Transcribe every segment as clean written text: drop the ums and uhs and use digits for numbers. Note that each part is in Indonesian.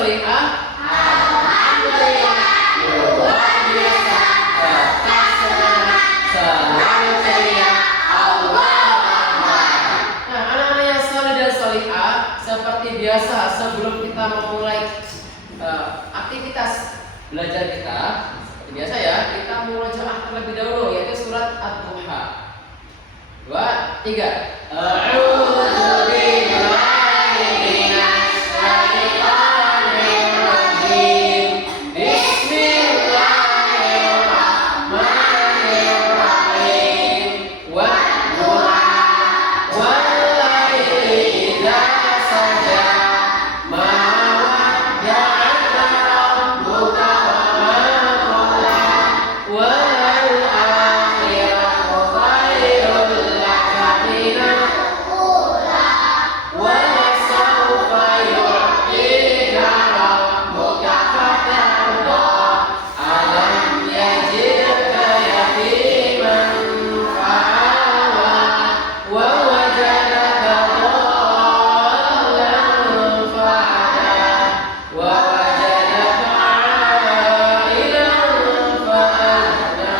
salihah. Alhamdulillah, luar biasa, tetap semangat, selalu ceria. Allahu Akbar. Nah, anak-anak yang saleh dan salihah, seperti biasa sebelum kita memulai aktivitas belajar kita, seperti biasa ya, kita murojaah terlebih dahulu, yaitu surat Ad-Duha. 2, 3. A'udzu billahi minasy syaithanir rajim. Bismillahirrahmanirrahim. Wadduha wal-laili idza saja. Ma wadda'aka rabbuka wa ma qala. Wal akhiratu khairul laka minal ula. Wa sawfa yu'tika rabbuka fatarda. Alam yajidka yatiman fa'awa. Wa wajadaka dhallan fahada. Wa wajadaka 'ailan fa'aghnā.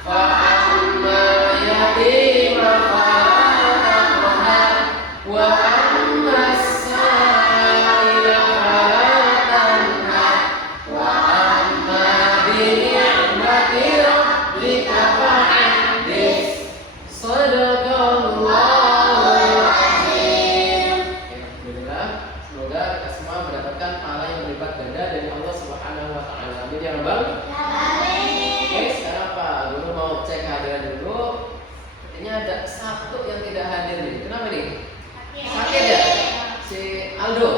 Fa'amma yatima fala taqhar. Wa amma as-sa'ila fala tanhar. Wa amma bi ni'mati rabbika fahaddits. Shadaqallahul azim. Alhamdulillah, semoga kita semua mendapatkan pahala yang berlipat ganda dari Allah Subhanahu wa taala. Amin ya rabbal alamin. Oke, sekarang Pak Guru mau cek kehadiran dulu. Sepertinya ada satu yang tidak hadir nih. Kenapa nih? Sakit ya? Si Aldo.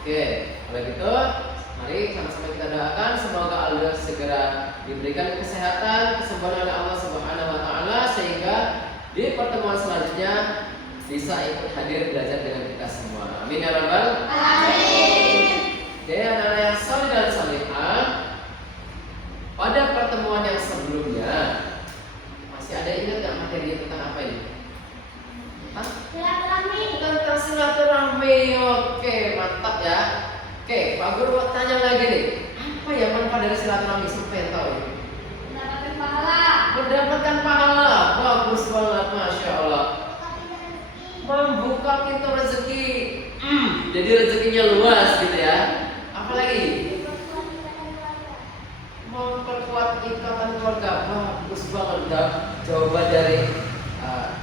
Oke, kalau gitu mari sama-sama kita doakan semoga Aldo segera diberikan kesehatan, kesembuhan oleh Allah Subhanahu wa taala sehingga di pertemuan selanjutnya bisa ikut hadir belajar dengan kita semua. Amin ya rabbal alamin. Oke, anak-anak yang saleh dan salihah, pada pertemuan yang sebelumnya masih ada ingat nggak materinya tentang apa ini? Hah? Tentang silaturahmi. Oke, mantap ya. Oke, Pak Guru mau tanya lagi nih. Apa ya manfaat dari silaturahmi? Siapa yang tahu ini? Mendapatkan pahala. Bagus banget, masya Allah. Membuka pintu rezeki. Jadi rezekinya luas gitu ya. Apalagi? Memperkuat ikatan keluarga. Bagus banget. Jawaban dari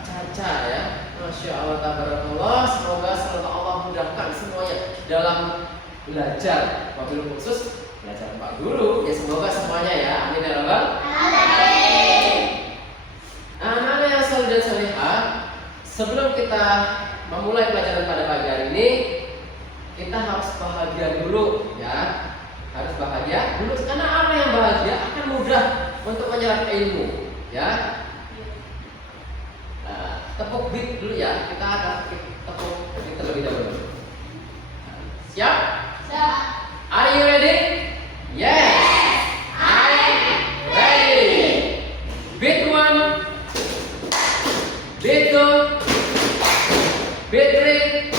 Caca ya. Masya Allah, tabarakallah. Semoga selalu Allah mudahkan semuanya dalam belajar. Wabil khusus belajar Pak Guru. Ya semoga semuanya ya. Amin ya rabbal alamin. Anak-anak yang saleh dan salihah, sebelum kita memulai pelajaran pada pagi hari ini, kita harus bahagia dulu ya. Harus bahagia dulu karena orang yang bahagia akan mudah untuk menyerap ilmu ya. Tepuk beat dulu ya. Kita akan tepuk beat terlebih dahulu. Siap? Siap. Are you ready? Yes. I'm ready. Beat 1, beat 2, beat 3,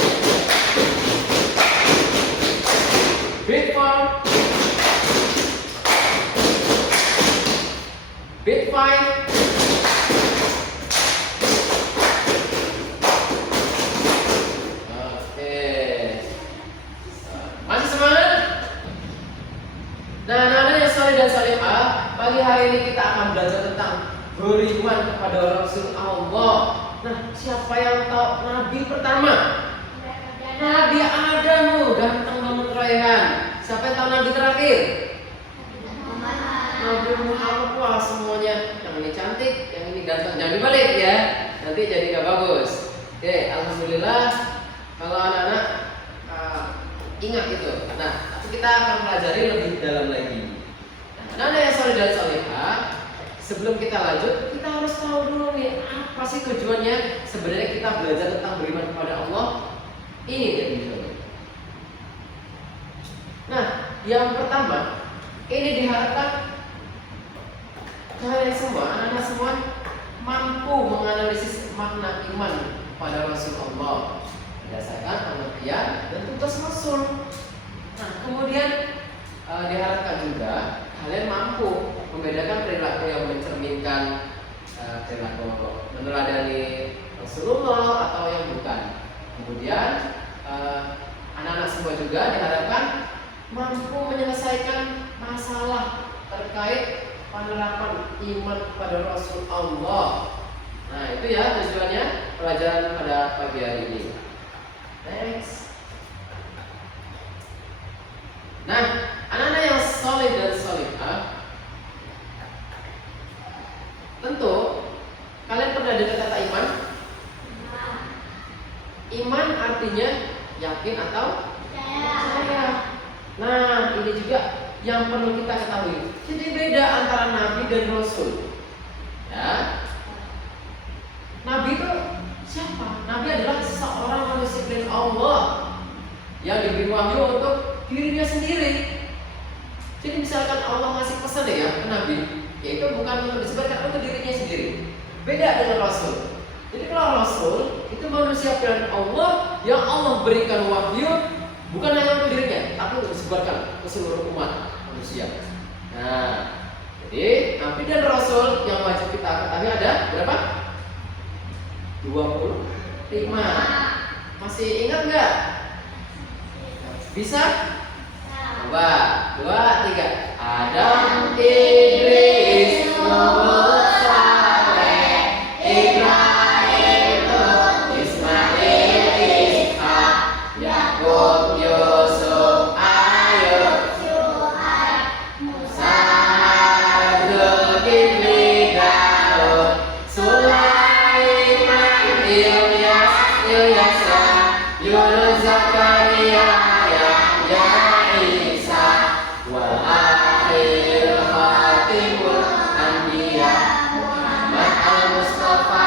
beat 4, beat 5. Masih semangat? Nah, anak-anak yang saleh dan salihah, pagi hari ini kita akan belajar tentang beriman kepada Rasul Allah. Nah, siapa yang tahu Nabi pertama? Nabi Adam, ganteng banget Raihan. Siapa yang tahu Nabi terakhir? Nabi Muhammad. Wah, semuanya yang ini cantik, yang ini ganteng. Jangan dibalik ya, nanti jadi gak bagus. Oke, alhamdulillah. Kalau anak-anak ingat itu. Nah, tapi kita akan pelajari lebih dalam lagi. Nah, yang saleh dan salihah, sebelum kita lanjut, kita harus tahu dulu nih apa sih tujuannya sebenarnya kita belajar tentang beriman kepada Allah. Ini dia tujuannya. Nah, yang pertama, ini diharapkan kalian semua, anak-anak semua mampu menganalisis makna iman pada Rasulullah berdasarkan pengertian dan tugas Rasul. Nah, kemudian diharapkan juga kalian mampu membedakan perilaku yang mencerminkan perilaku meneladani Rasulullah atau yang bukan. Kemudian anak-anak semua juga diharapkan mampu menyelesaikan masalah terkait penerapan iman kepada Rasul Allah. Nah, itu ya tujuannya pelajaran pada pagi hari ini. Next. Nah, anak-anak yang soleh dan solehah, tentu kalian pernah dengar kata iman? Iman artinya yakin atau percaya. Nah, ini juga yang perlu kita ketahui. Jadi beda antara nabi dan rasul. Ya. Nabi itu siapa? Nabi adalah seorang manusia dari Allah yang diberi wahyu untuk dirinya sendiri. Jadi misalkan Allah ngasih pesan ya ke Nabi, yaitu bukan untuk disebarkan untuk dirinya sendiri. Beda dengan Rasul. Jadi kalau Rasul itu manusia pilihan Allah yang Allah berikan wahyu bukan hanya untuk dirinya, tapi untuk disebarkan ke seluruh umat manusia. Nah, jadi Nabi dan Rasul yang wajib kita ketahui ada berapa? 25. Masih ingat nggak? Bisa? Coba, 2, 3. Adam, Idris, Nuh, Saleh, Ibrahim, Ismail, Ishak, Yakub, Yusuf, Ayub, Syuaib, Musa, Zulkifli, Daud, Sulaiman, Ilyas, Yunus, Zakaria, Yahya, Isa, wal akhir khatimul anbiya, Muhammad al-Mustafa.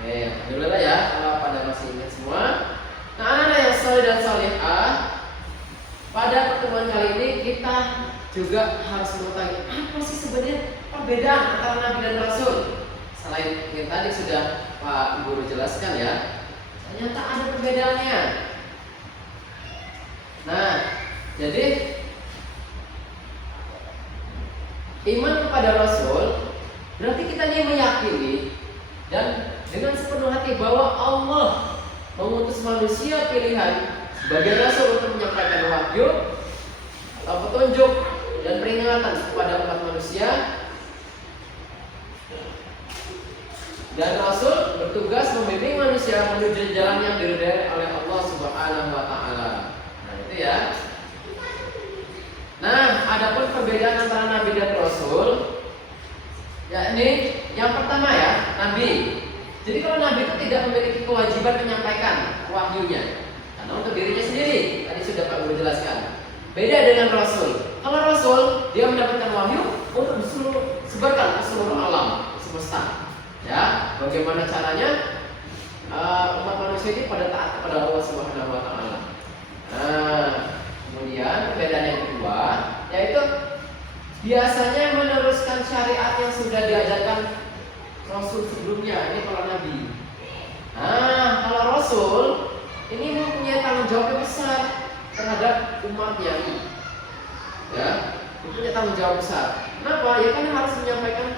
Oke, alhamdulillah ya kalau pada masih ingat semua. Nah, anak-anak yang saleh dan salihah, pada pertemuan kali ini kita juga harus mengetahui apa sih sebenarnya perbedaan antara Nabi dan Rasul. Selain yang tadi sudah Pak Guru jelaskan ya, ternyata ada perbedaannya. Nah, jadi iman kepada Rasul berarti kita ini meyakini dan dengan sepenuh hati bahwa Allah mengutus manusia pilihan sebagai Rasul untuk menyampaikan wahyu atau petunjuk dan peringatan kepada umat manusia. Dan Rasul bertugas membimbing manusia menuju jalan yang diridai oleh Allah Subhanahu wa taala. Nah, itu ya. Nah, adapun perbedaan antara Nabi dan Rasul, yakni yang pertama ya, Nabi. Jadi kalau Nabi itu tidak memiliki kewajiban menyampaikan wahyunya, karena untuk dirinya sendiri. Tadi sudah Pak Guru jelaskan. Beda dengan Rasul. Kalau Rasul dia mendapatkan wahyu untuk sebarkan ke seluruh alam semesta. Ya, bagaimana caranya umat manusia ini pada taat kepada Allah Subhanahu wa taala. Nah, kemudian perbedaan yang kedua yaitu biasanya meneruskan syariat yang sudah diajarkan Rasul sebelumnya. Ini kalau Nabi. Nah, kalau Rasul ini mempunyai tanggung jawab yang besar terhadap umatnya. Ya, mempunyai tanggung jawab besar. Kenapa? Ya kan harus menyampaikan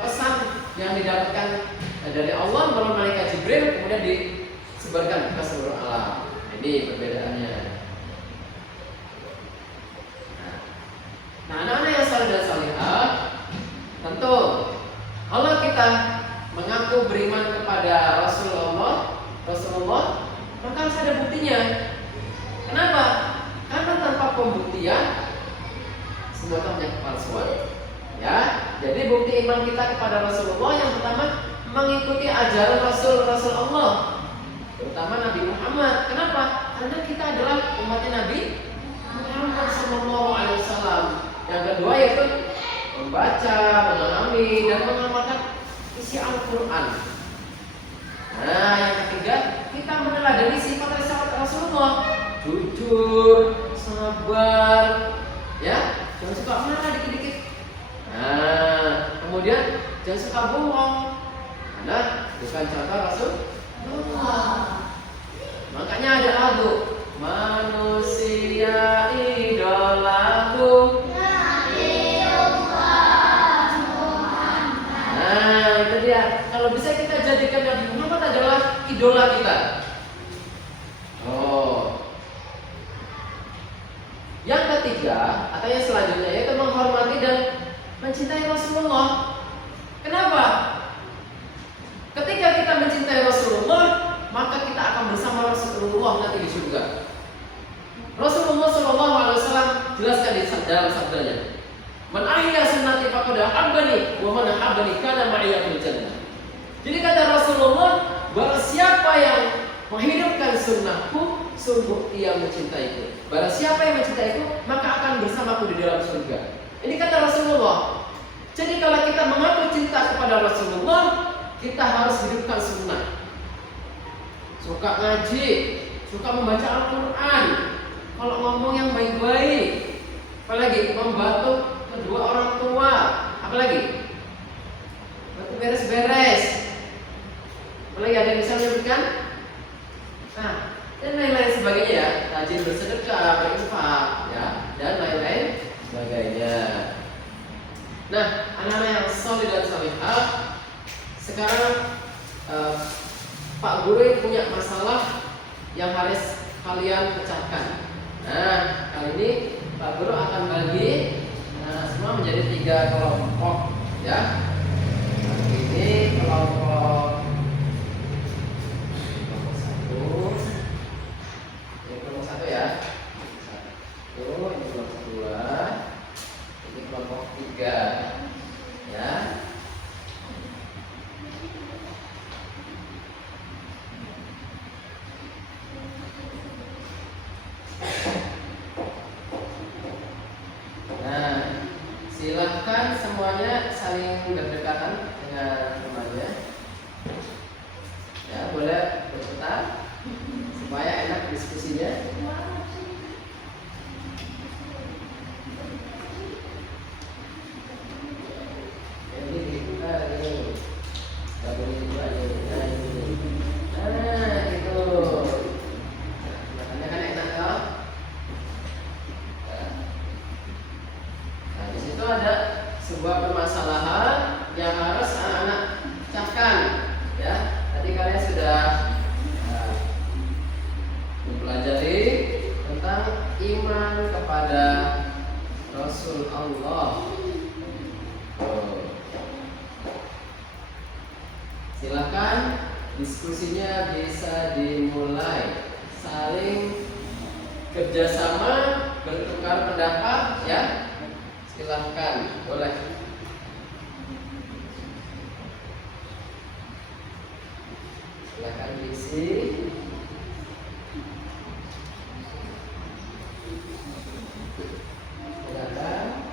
pesan yang didapatkan dari Allah melalui malaikat Jibril kemudian disebarkan ke seluruh alam. Ini perbedaannya. Nah, anak-anak yang saleh dan salihah, tentu kalau kita mengaku beriman kepada Rasulullah, maka harus ada buktinya. Kenapa? Karena tanpa pembuktian semua itu hanya kepalsuan. Ya, jadi bukti iman kita kepada Rasulullah yang pertama mengikuti ajaran Rasul Allah, terutama Nabi Muhammad. Kenapa? Karena kita adalah umatnya Nabi Muhammad SAW. Yang kedua yaitu membaca, memahami dan mengamalkan isi Al-Quran. Nah, yang ketiga kita meneladani sifat Rasulullah, jujur, sabar, ya, jangan suka marah dikit-dikit. Nah, kemudian jangan suka bohong, karena bukan contoh Rasulullah. Makanya ada lagu manusia idolaku. Nah, itu dia. Kalau bisa kita jadikan Nabi Muhammad adalah idola kita. Oh. Yang ketiga, atau yang selanjutnya, yaitu menghormati dan mencintai Rasulullah. Kenapa? Ketika kita mencintai Rasulullah, maka kita akan bersama Rasulullah nanti di surga. Rasulullah SAW jelaskan di dalam sabdanya, "Man ahya sunnati faqad ahabbani wa man ahabbani kana ma'iya fil jannah." Jadi kata Rasulullah, barang siapa yang menghidupkan sunnahku, sungguh ia mencintaiku. Barang siapa yang mencintaiku, maka akan bersamaku di dalam surga. Ini kata Rasulullah. Jadi kalau kita mengaku cinta kepada Rasulullah, kita harus hidupkan sunnah. Suka ngaji, suka membaca Al-Quran, kalau ngomong yang baik-baik, apalagi membantu kedua orang tua, apalagi beres-beres, apalagi ada yang bisa menyebutkan, nah, dan lain-lain sebagainya ya, rajin bersedekah, berinfak, ya, dan lain-lain sebagainya. Nah, anak-anak yang soleh dan salihah, sekarang Pak Guru punya masalah yang harus kalian pecahkan. Nah, kali ini Pak Guru akan bagi semua menjadi 3 kelompok, ya. Ini kelompok 1. Ini kelompok 1 ya. 1, ini kelompok 2, ini kelompok 3, ya. Nah, silahkan semuanya saling berdekatan dengan temannya. Ya, boleh berputar supaya enak diskusinya. Jadi kita ini nggak boleh dua ini. Nah, itu. Makanya kan enak toh. Nah, di situ ada sebuah permasalahan yang harus anak-anak pecahkan, ya. Tadi kalian sudah mempelajari tentang iman kepada Rasul Allah. Silakan diskusinya bisa dimulai, saling kerjasama, bertukar pendapat, ya. Silahkan, boleh. Silahkan diisi. Silahkan.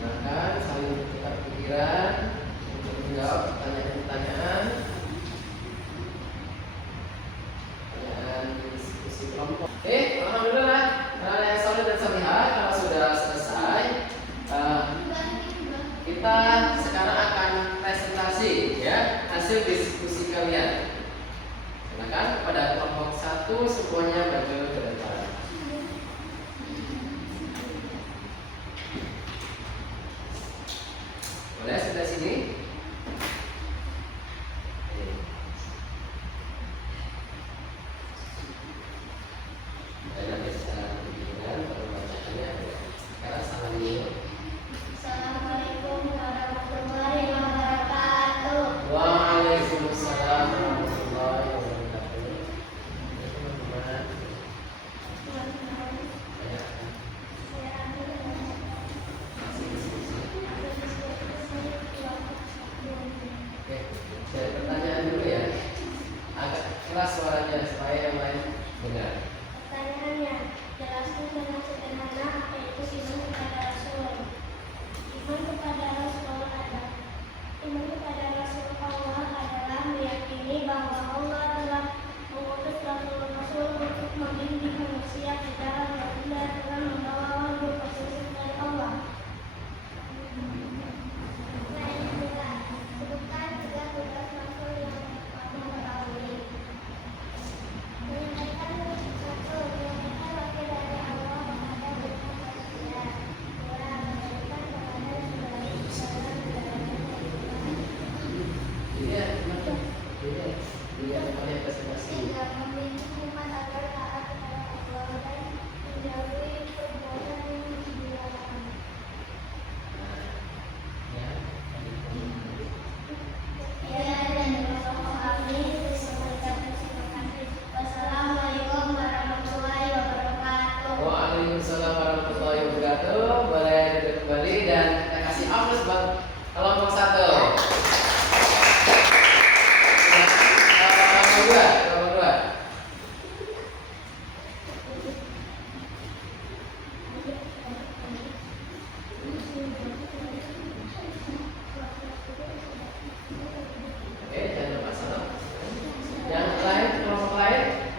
Silahkan saling bertukar pikiran untuk menjawab pertanyaan-pertanyaan. Diskusi kelompok. Alhamdulillah, yang soleh dan salihah, kalau sudah selesai, kita sekarang akan presentasi, ya, hasil diskusi kalian. Silakan pada kelompok 1 semuanya maju ke depan. Boleh sebelah sini? Assalamualaikum warahmatullahi wabarakatuh. Waalaikumsalam warahmatullahi wabarakatuh. Teman-teman, oke, dari pertanyaan dulu ya. Agak keras suaranya supaya yang lain dengar. Pertanyaannya, jelaskan dengan sederhana apa itu iman kepada Rasul. Iman kepada Rasul Allah adalah meyakini bahwa Allah telah mengutus Rasul-Rasul untuk membimbing manusia ke jalan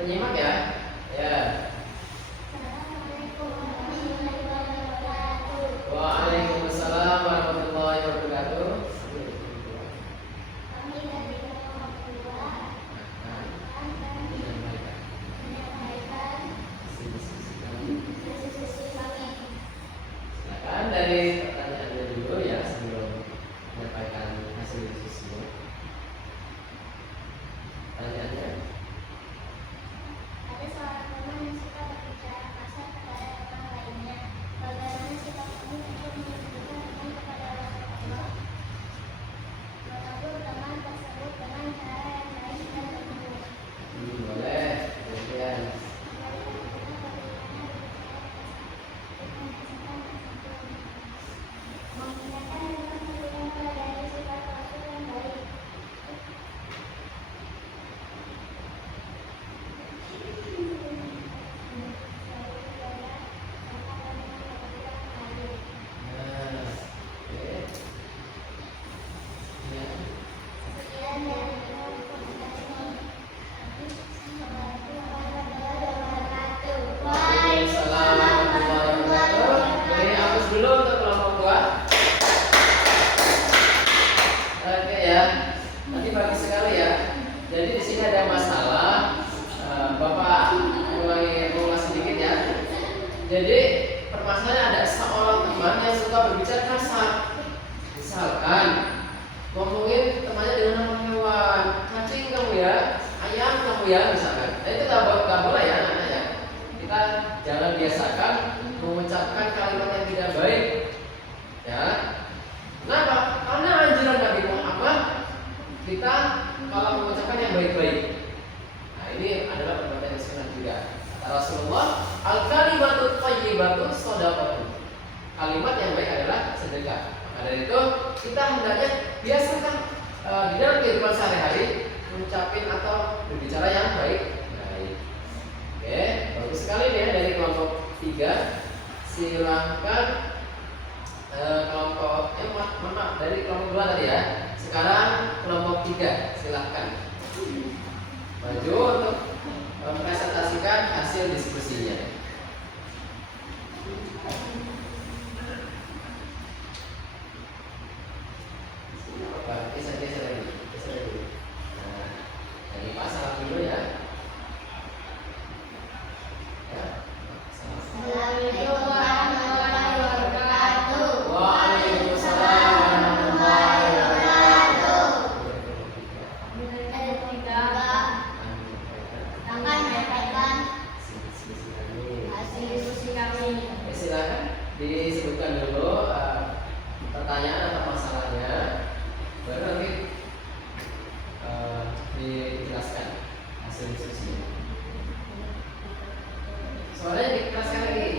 penyimak ya. Ya. Waalaikumsalam warahmatullahi wabarakatuh. Silakan dari pertanyaannya dulu ya sebelum menyampaikan hasil diskusinya. Pertanyaannya. Ada seorang teman yang suka berbicara kasar kepada teman lainnya. Bagaimana sikap kamu untuk menunjukkan teman kepada Allah? Menegur teman tersebut dengan cara yang baik dan benar. Boleh. Kemudian. Mengingatkan dengan mempelajari sifat Rasul yang baik. Nah, oke. Ya. Sekian dari Waalaikumsalam warahmatullahi wabarakatuh. Dari hapus dulu untuk kelompok 2. Oke ya. Nanti bagus sekali ya. Jadi di sini ada masalah. Bapak ulang sedikit ya. Jadi permasalahannya ada seorang teman yang suka berbicara kasar. Misalkan ngomongin temannya dengan nama hewan, cacing kamu ya, ayam kamu ya misalkan. Nah, itu nggak boleh ya anak-anak ya. Kita jangan biasakan mengucapkan kalimat yang tidak baik. Ya. Kenapa? Karena anjuran Nabi Muhammad kita kalau mengucapkan yang baik-baik. Nah, ini adalah perbuatan yang sunnah juga. Kata Rasulullah, al-kalimatut thayyibatu shadaqah. Kalimat yang baik adalah sedekah. Maka dari itu kita hendaknya biasakan di dalam kehidupan sehari-hari mengucapin atau berbicara yang baik. Oke, bagus sekali nih ya dari kelompok 3. Silahkan kelompok maaf dari kelompok 2 tadi ya. Sekarang kelompok 3, silahkan maju untuk mempresentasikan hasil diskusinya. Geser lagi. Nah, dari Pak salam dulu ya. Ya. Assalamualaikum warahmatullahi wabarakatuh. Waalaikumsalam warahmatullahi wabarakatuh. Dari tiga akan menyampaikan hasil diskusi kami. Silakan disebutkan dulu pertanyaan atau masalahnya, baru nanti dijelaskan hasil diskusinya. Soalnya dijelaskan lagi.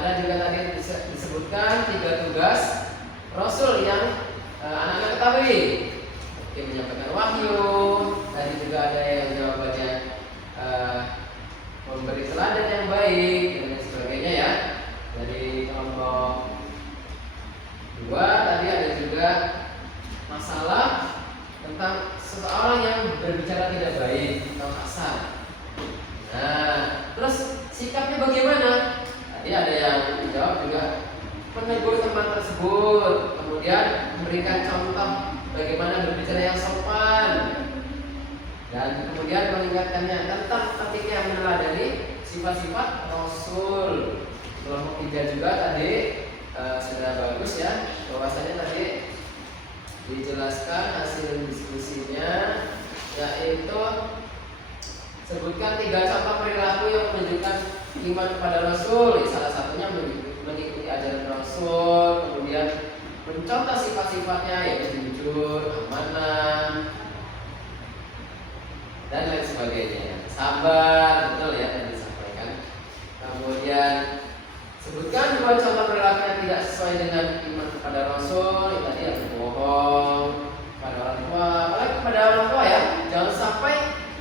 ada juga tadi disebutkan 3 tugas Rasul yang anak-anak ketahui. Oke, menyampaikan wahyu. Tadi juga ada yang jawabannya memberi teladan yang baik dan sebagainya ya. Dari kelompok 2 tadi ada juga masalah tentang seseorang yang berbicara tidak baik atau kasar. Nah, terus sikapnya bagaimana? Tadi ada yang menjawab juga menegur teman tersebut, kemudian memberikan contoh bagaimana berbicara yang sopan, dan kemudian mengingatkannya tentang pentingnya meneladani sifat-sifat Rasul. Kelompok 3 juga tadi sudah bagus ya, bahwasanya tadi dijelaskan hasil diskusinya, yaitu sebutkan 3 contoh perilaku yang menunjukkan iman kepada Rasul. Salah satunya mengikuti ajaran Rasul, kemudian mencontoh sifat-sifatnya yaitu jujur, amanah, dan lain sebagainya. Sabar, betul ya yang disampaikan. Kemudian sebutkan 2 contoh perilaku yang tidak sesuai dengan iman kepada Rasul. Yang tadi yang berbohong kepada orang tua, apalagi kepada orang tua ya. Jangan sampai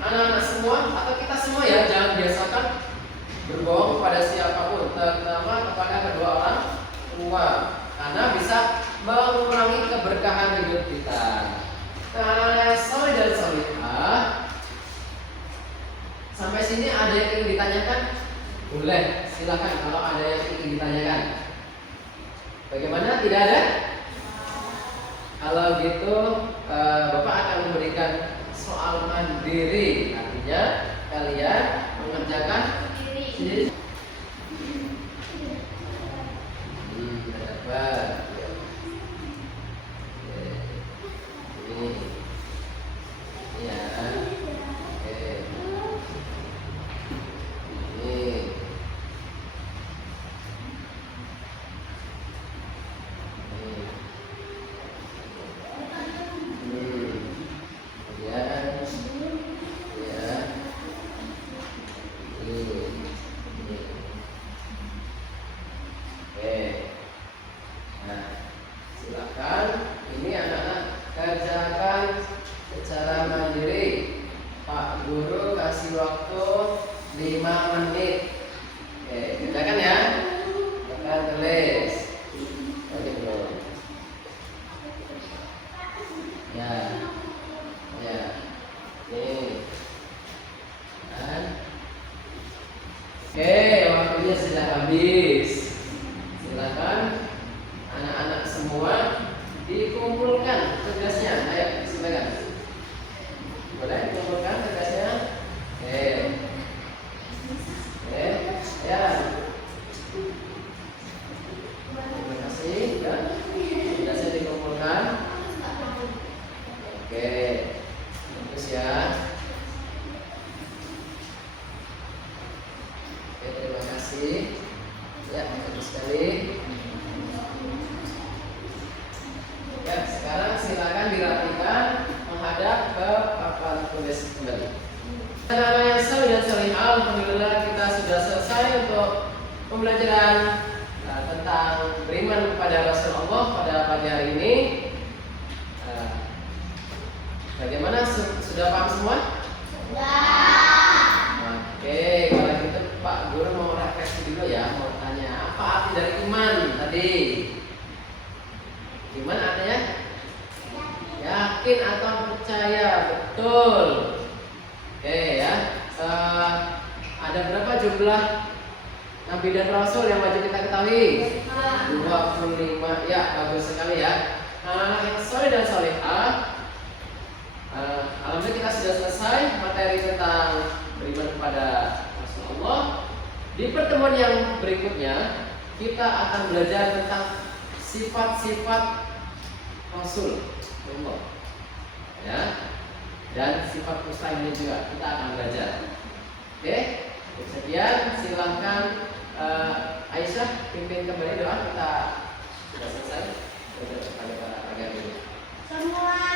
anak-anak semua atau kita semua ya, jangan biasakan berbohong kepada siapapun, terutama kepada kedua orang tua, karena bisa mengurangi keberkahan hidup kita. Nah, soleh dan solihah. Sampai sini ada yang ingin ditanyakan? Boleh, silakan kalau ada yang ingin ditanyakan. Bagaimana? Tidak ada? Kalau gitu, Bapak akan memberikan soal mandiri. Artinya kalian mengerjakan sendiri. Dapat. Ini. Ya. Oke. Ini. Pembelajaran tentang beriman kepada Rasulullah pada pagi hari ini. Bagaimana? Sudah paham semua? Sudah. Oke, kalau gitu Pak Guru mau refleksi dulu ya, mau tanya apa arti dari iman tadi? Iman artinya yakin atau percaya, betul. Oke ya. Ada berapa jumlah Nabi dan Rasul yang wajib kita ketahui? 25. Ya, bagus sekali ya. Anak-anak yang soleh dan solehah, alhamdulillah kita sudah selesai materi tentang beriman kepada Rasulullah. Di pertemuan yang berikutnya kita akan belajar tentang sifat-sifat Rasul Allah, ya, dan sifat mustahil juga kita akan belajar. Oke, sekian, silahkan Aisyah pimpin kembali doa, kita sudah selesai pada pagi hari ini. Semua